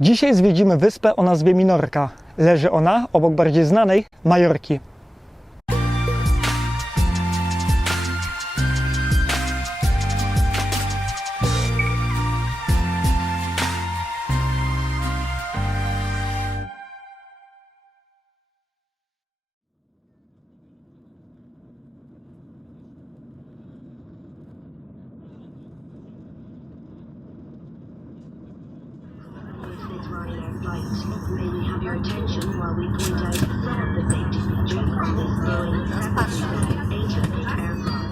Dzisiaj zwiedzimy wyspę o nazwie Minorka. Leży ona obok bardziej znanej Majorki. May we have your attention while we point out some of the safety features on this Boeing 787 aircraft.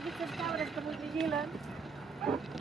aquestes cabres que mos vigilen.